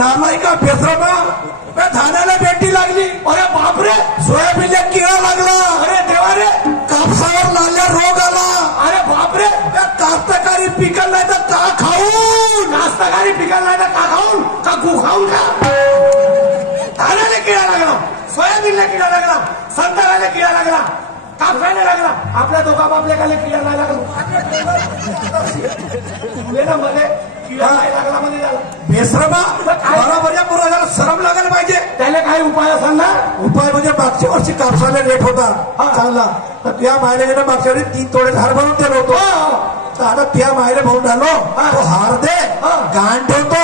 नालाय का बेसरमा धान्याला भेटी लागली. अरे बापरे सोयाबीनला किडा लागला. अरे देवा रे कापसावर लाल्या रोग आला. अरे बापरे त्या कास्तकारी पिकल नाही तर का खाऊन. कास्तकारी पिकल नाही तर का खाऊन का गु खाऊन का. धान्याला किडा लागला, सोयाबीनला किडा लागला, संत्र्याला किडा लागला, कापसाला लागला. आपल्या दोघा बापल्याला किडा नाही लागला. मध्ये किडा नाही लागला मध्ये झाला बेसरमा. बरोबर पूर्वजाला शरम लागायला पाहिजे. त्याला काही उपाय असेल ना. उपाय म्हणजे मागच्या वर्षी कापसाला रेट होता चांगला, तर त्या मायला मागच्या वर्षी 3 तोडे हार बनवून दिलं होतो. तर आता त्या मायला भाऊ आलो तो हार दे, गाण ठेवतो,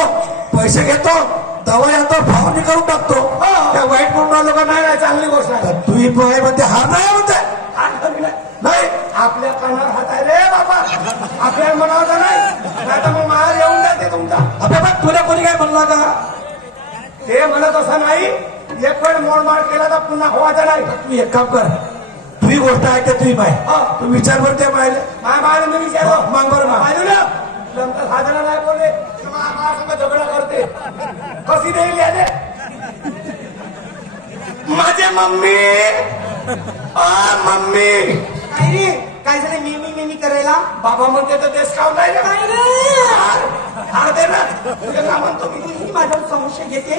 पैसे घेतो, दवा येतो, फवारणी करून टाकतो. त्या वाईट म्हणून आलो का नाही. चांगली गोष्ट आहे. तुम्ही म्हणते हार नाही म्हणते. नाही आपल्या कानावर हात आहे रे बाबा. आपल्याला म्हणावं नाही तर मग मार येऊन जाते तुमचा. अबे बघ तुला कोणी काय म्हणला का. ते म्हणत असं नाही. एक वेळ मोडमाड केला तर पुन्हा व्हायचं नाही. तू एक काम कर, तुझी गोष्ट ऐकते तुझी माय. तू विचार बरं त्या मायले. मायला मी विचार मग बरं मायला साधना नाही बोलले माझ्या झगडा करते. कशी देईल याने माझे मम्मी. मम्मी काय झालं मी करायला. बाबा म्हणते तर देश खाऊ नाही हार दे ना. तुझ्या म्हणतो मी माझ्यावर समस्या घेते.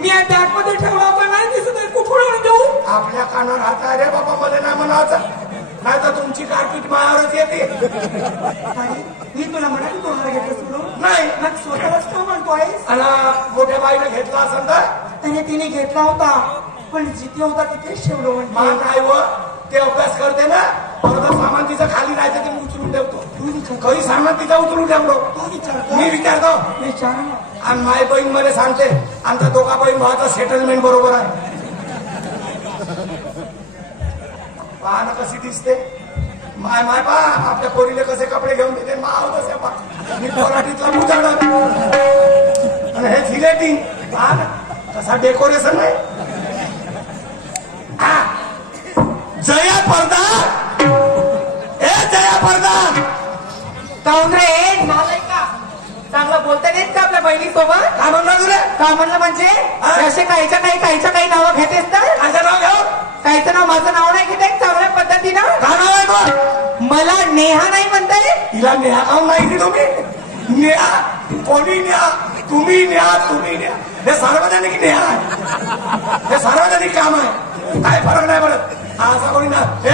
मी या बॅग मध्ये ठेवला होता नाही दिसत कुठून देऊ. आपल्या कानावर हात आहे रे बाबा. मध्ये नाही म्हणायचं नाही तर तुमची गारपीट मायावरच येते. मी तुला म्हणाली तू हार घेतलं सोडून नाही स्वतःलाच का म्हणतोय. आणि मोठ्या बाईने घेतला असेल तर त्याने तिने घेतला होता पण जिथे होता तिथेच ठेवलं. म्हणजे काय व ते अभ्यास करते ना. बरोबर सामान तिचं खाली राहायचं ते मी उचलून ठेवतो. काही सामान तिचं उचलून ठेवतो. मी विचारतो आणि माय बहीण मध्ये सांगते आमचा दोघा बहीण भावाचा सेटलमेंट बरोबर आहे. पाहणं कशी दिसते माय माय पा. आपल्या पोरीले कसे कपडे घेऊन देते माव कसे पा. मी पराठीतला मुजाड आणि हे जिलेटिंग पहा ना कसा डेकोरेशन आहे. जया पडदा ए जया पडदा काऊन रे झालंय का. चांगलं बोलता नाहीत का आपल्या बहिणीसोबत. काय म्हणलं तुला. का म्हणलं म्हणजे असे काहीच्या काही नावं घेतेस तर. माझं नाव घेऊ. काहीचं नाव माझं नाव नाही घेते चांगल्या पद्धतीनं. काय नाव आहे मग. मला नेहा नाही म्हणताय. तिला नेहा खाऊन नाही तुम्ही. नेहा कोणी न्या तुम्ही न्या तुम्ही न्या. हे सार्वजनिक नेहा आहे. हे सार्वजनिक काम आहे. काय फरक नाही पडत. असा कोणी ना हे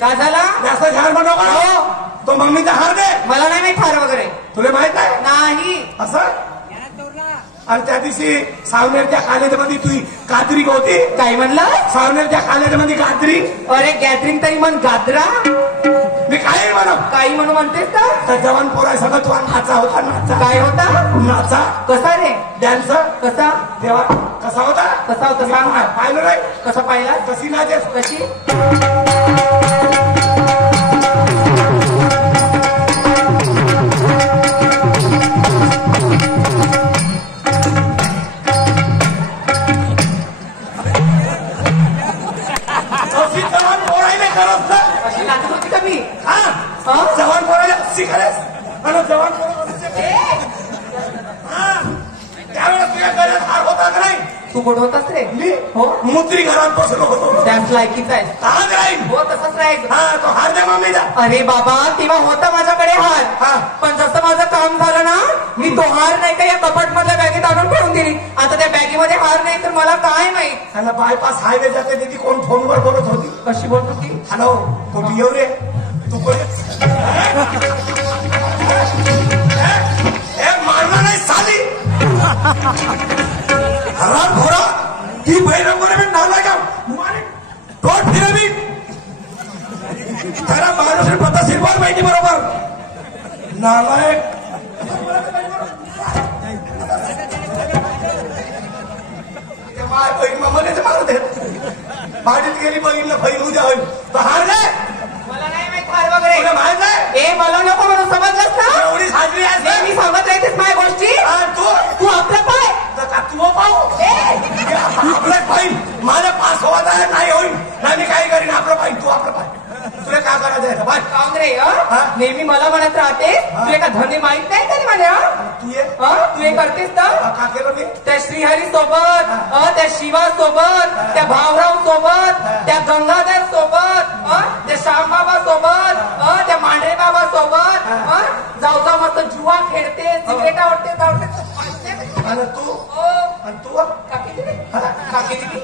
का झाला जास्त झाड बनव का. तो मम्मीचा हार दे. मला नाही माहित हार वगैरे. तुला माहित नाही नाही असं. आणि त्या दिवशी सावनेरच्या कॉलेजमध्ये तुझी गादरी होती. काय म्हणलं. सावनेरच्या कॉलेजमध्ये गादरी. अरे गॅदरिंग तरी म्हण गादरा. मी काही म्हणू काही म्हणू म्हणतेस तर जवान पोरा सगळं तू नाचा होता. नाचा काय होता. नाचा कसा रे. डान्स कसा. देवा कसा होता. कसा होता सांग ना. पाहिलं नाही. कसा पाहिला. कशी नाचेस. कशी. जवान पोरायला करत अशी नाचत होती का मी. जवान पोरायला कशी करायस. आणि जवान पोरा त्यावेळेस तुझ्या गळ्यात हार होता का नाही. तू कुठं होतास रे. मी हो मुत्री घरात बसलो होतो. त्याच लायकीच आहे. हाच राहील. हो तसंच राहील. तो हार द्या मम्मीचा. अरे बाबा तेव्हा होता माझ्याकडे हार. पण जसं माझं काम झालं ना मी तो हार नाही का या कपाट मधल्या बॅगेत आणून ठेवून दिली. आता त्या बॅगेमध्ये हार नाही तर मला काय माहित. त्याला बायपास हायवे जाते तिथे कोण फोनवर बोलत होती. कशी बोलत होती. हॅलो तो येऊ रे तू कोण मारला नाही साली. हराम घोडा ती बहिरंगोने मी नाला का टोट फिरे मी त्याला महाराष्ट्र पद्धतशीर बोल माहिती बरोबर. नालायक माय बहीण ममनेच मारत भाडीत गेली बहीणला बहीण उद्या होईल. तो हार रे. मला नाही माहित हार वगैरे. माहित नाही. ए मला नको म्हणून समजलंस ना. एवढी साजरी आहे मी सांगत राहतेस माझ्या गोष्टी. तू आपलं पाय तू पाहू आपलं पाहिजे. माझा पास होत आहे नाही होईल नाही मी काही करीन. आपलं पाहिजे तू आपलं पाहिजे. तुला काय करायचं बाय. काऊन रे नेहमी मला म्हणत राहते. तुला का धने माहित नाही तरी मला. तू ये तू हे करतेस ना का केलं मी त्या श्रीहरी सोबत त्या शिवा सोबत त्या भावराव सोबत त्या गंगाधर सोबत त्या श्यामबाबा सोबत त्या मांढरे बाबा सोबत जाऊ जाऊ मस्त जुवा खेळते सिगरेट आवडते आणि तू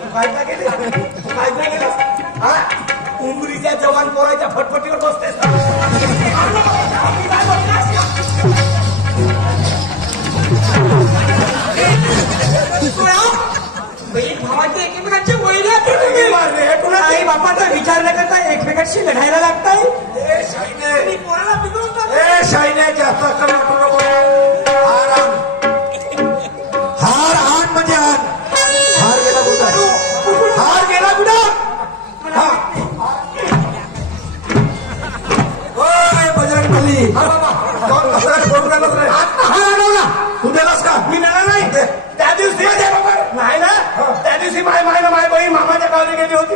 काय केले उमरीच्या जवान पोराच्या फटफटीवर बसतेस भावाचे एकमेकांचे वैर आई बापाचा विचार न करता एकमेकांशी लढायला लागताय पोराला बिघडून शाईने जास्त कमी वाटू नको हार आण म्हणजे हार गेला कुठं हार गेला कुठं बजरंग बली तू देलास का मी नेला नाही त्या दिवशी नाही ना त्या दिवशी माय बहीण मामाच्या गावाला गेली होती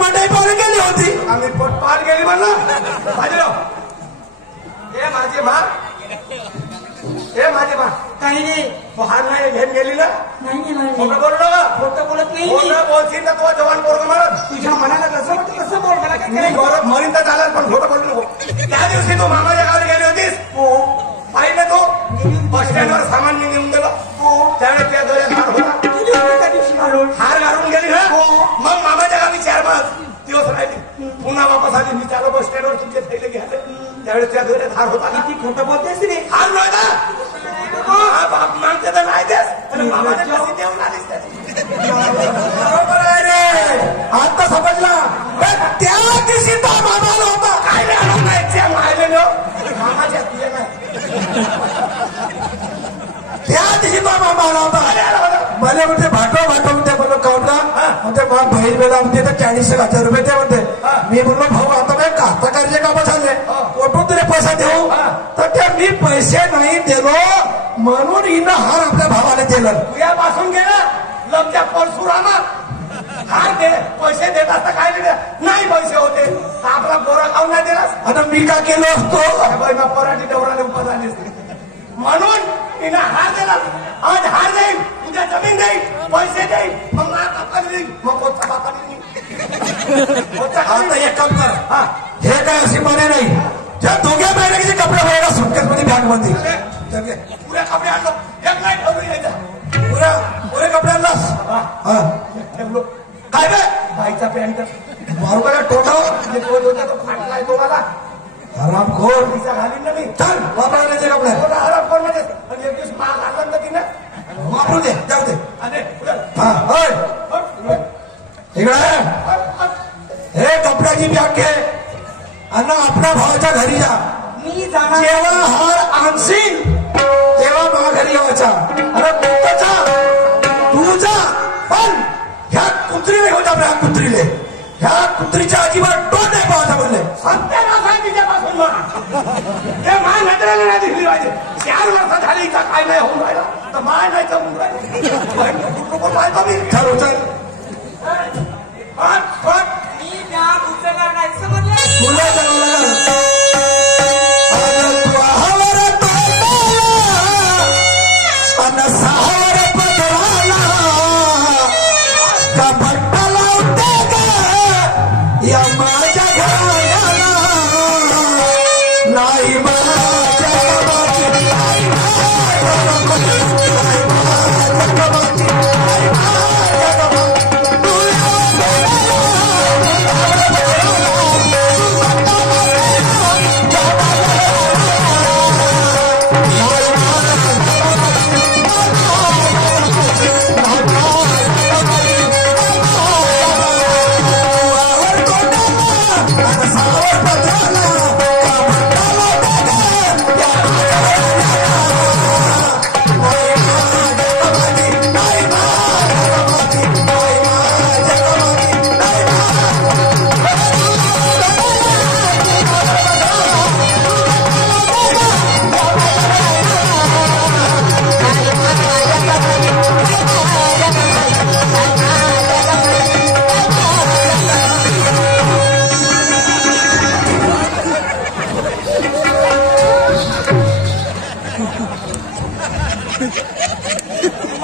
मंडई पाहून गेली होती आम्ही पार गेली म्हणलं माझी मा काही नाही हार नाही घेऊन गेली ना नाही खोटं बोललो खोटं बोलत नाही खोटं बोलशील तर तो जवान पोरग म्हणत तुझ्या मनाला कसं वाटतं तसं बोल मला काय बरोबर मरीन तर चालेल पण खोटं बोलू नको त्या दिवशी तू मामाच्या गावाला गेली होतीस हो पाहिलं तू बस स्टँडवर सामान मी नेऊन दिलं त्यावेळेस त्या डोळ्यात हार होता हार घालून गेली ना मग मामाच्या गावी 4 दिवस राहिली पुन्हा वापस आली मी त्याला बस स्टँडवर तुमचे थैले घ्याले त्यावेळेस त्या डोळ्यात हार होता किती खोटं बोलतेस रे हार नव्हता बाप मागते तर नाही देस मामाच्या गावी देऊन आलीस त्याची बरोबर आहे रे आता समजला त्या दिवशी तो मामाला होता काय नाही मायले मामाच्या तुझ्या नाही त्या दिवशी तो मामाला होता मला म्हणते भाटो म्हणते बोललो काउंटला म्हणते बहीण वेळा म्हणते तर 40,000 रुपये ते म्हणते मी बोललो भाऊ आता काय कास्तकारीचे कामं झाले कुठून तुला पैसा देऊ तर ते मी पैसे नाही दिलो म्हणून हिनं हार आपल्या भावाला दिलं तुझ्यापासून गेला लमच्या परशुरामा हार दे पैसे देत असता काय नाही पैसे होते आपला बोरा खाऊन नाही दिलास आता मी का केलो असतो पराठी डवराने उभा झाली म्हणून तिने हार दिला आज हार देईल उद्या जमीन देईल पैसे देईल मग माझ्या बापाने देईल मग कोणता बापाने आता एक काम कर हे काय अशी म्हणे नाही त्या दोघ्या बहिणीचे कपडे वगैरे सुटकेस मध्ये बॅग मध्ये पुऱ्या कपडे आणलो एक नाही ठेवून यायचा पुरे कपडे आणलास ठेवलो काय बे बाईचा पॅन्ट मारू का टोटावर तो फाटलाय तो मला आराम खोर पैसा घालीन ना मी चल वापरायचे कपडे आराम कोण म्हणजे आणि एक दिवस माग आणला ना तिने वापरू दे जाऊ दे आणि इकडे हे कपड्याची बॅग घे आणि आपल्या भावाच्या घरी जा मी जाणार जेव्हा हार आणशील तेव्हा मला घरी यावायचा अरे तू जा पण ह्या कुत्रीने होता ह्या कुत्रीले ह्या कुत्रीच्या अजिबात टोन नाही पाहता बोलले सत्यानाश आहे तिच्यापासून हे माय नजरेला नाही दिसली पाहिजे 4 वर्ष झाली का काय नाही होऊन राहिला तर माय नाही जमून राहिली चल चल मी बॅग उचलणार नाही समजलं तुला जावं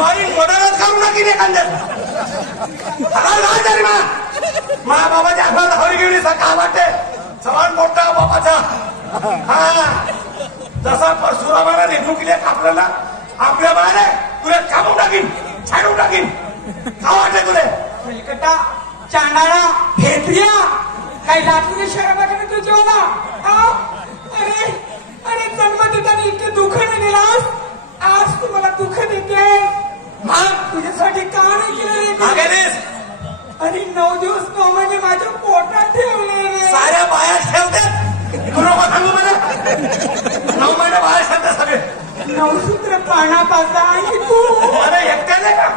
मारी मदत करू नका की कांद्यात तरी मा बाबाच्या अंगावर हरी घेऊन का वाटते सवाल मोठा बाबाचा हा जसा परशुरामाला रेणुकीला कापलं ना आपल्या बाळाने तुला कापून टाकीन छाडून टाकीन का वाटते तुले कलकत्ता चांडाळा भेटल्या काही लाटून शरम तुझी मला अरे अरे जन्म देताना इतके दुःख नाही दिलास आज तू मला दुःख देते मग तुझ्यासाठी का नाही केलं आणि 9 दिवस 9 महिने माझ्या पोटात ठेवले साऱ्या बाया ठेवतात तुला सांगू मला 9 महिने बाया ठेवतात सगळे 9 सूत्र पाण्यापासा आणि तू मला एकट्याने का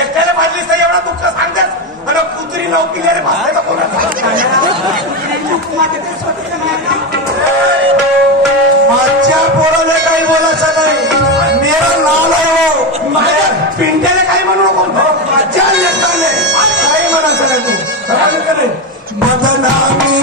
एकट्याने पाजलीस तर एवढा दुःख सांगतात आणि कुत्री नौकीला रे भासायचा कोणाचा माझ्या पोराला काही बोलायचं नाही मेरा लाल आहे हो माझ्या पिंट्याला काही म्हणू नको माझ्या लेखाने काही म्हणायचं नाही तू सगळं करे बदनामी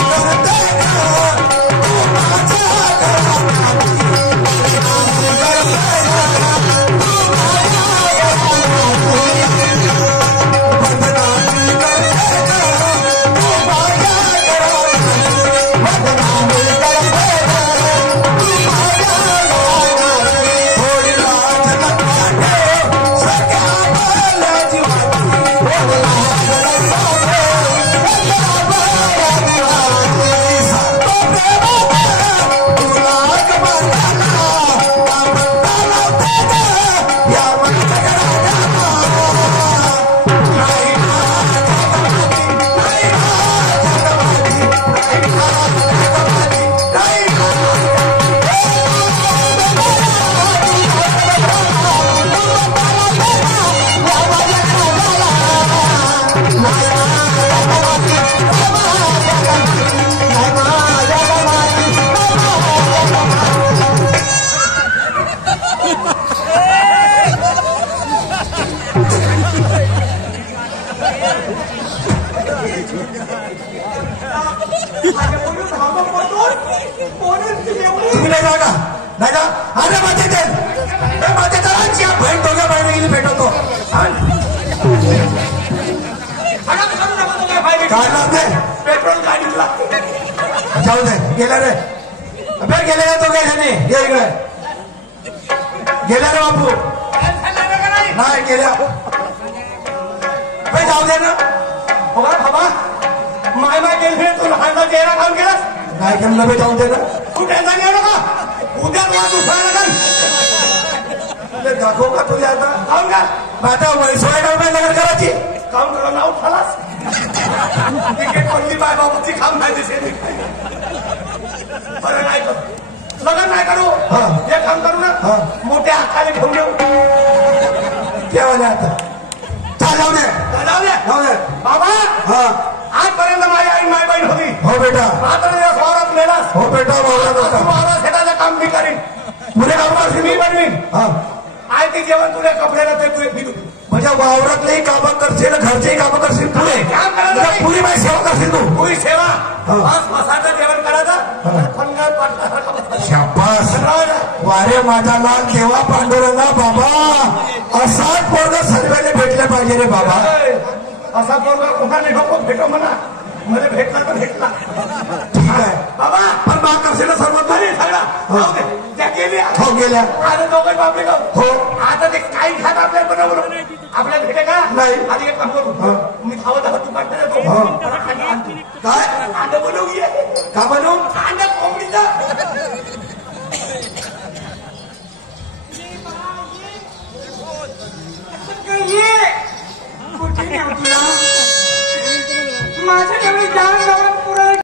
करते पेट्रोल गाडीत लागते जाऊ दे गेला रे अभ्यास गेले तो काय झाले ये इकडे गेला रे बापू नाही गेल्या जाऊ दे ना बाबा माय माय गेले तू लहानचा चेहरा खाऊन गेलास नाही केलं बे जाऊ दे ना तू टेन्शन घेऊ नका उद्या तुला दुसरा लागल दाखव का तुझ्या आता खाऊन का आता वैसवाय रुपये लग्न करायची काम करा नाव खालास तिकीट कोणती बाय बाबूची खाऊन नाही दिसे बरं नाही करू लग्न नाही करू हे काम करू ना मोठ्या हाताने घेऊन येऊ केव्हा आता जाऊ दे जाऊ दे जाऊ दे बाबा हा आजपर्यंत माझी आई माय बहीण होती हो बेटा आता स्वारात नेलास हो बेटा वावरात शेताचं काम मी करीन पुढे काम करशील मी बनवीन हा आय ते जेवण तुला कपड्याला ते तुझे मी म्हणजे वावरातलेही कामं करशील घरचेही कामं करशील पुढे पुरी माझी सेवा करशील तू पुरी सेवा मसाचं जेवण करायचं फंगार पाटला शाबास वारे माझा लाल देवा पांडुरंगा बाबा असाच पोरगा सर्वेने भेटले पाहिजे रे बाबा असा पोरगा कोणाने नको भेटो म्हणा मला भेटला तर भेटला ठीक आहे बाबा पण मा करशील सर्व तरी सगळा त्या गेल्या हो गेल्या आता दोघं बापले का हो आता ते काही खात आपल्याला बनवलं आपल्याला भेटे का नाही आधी एक काम करू मी खावत आहोत तू काढता येतो काय आता बनवू का बनवू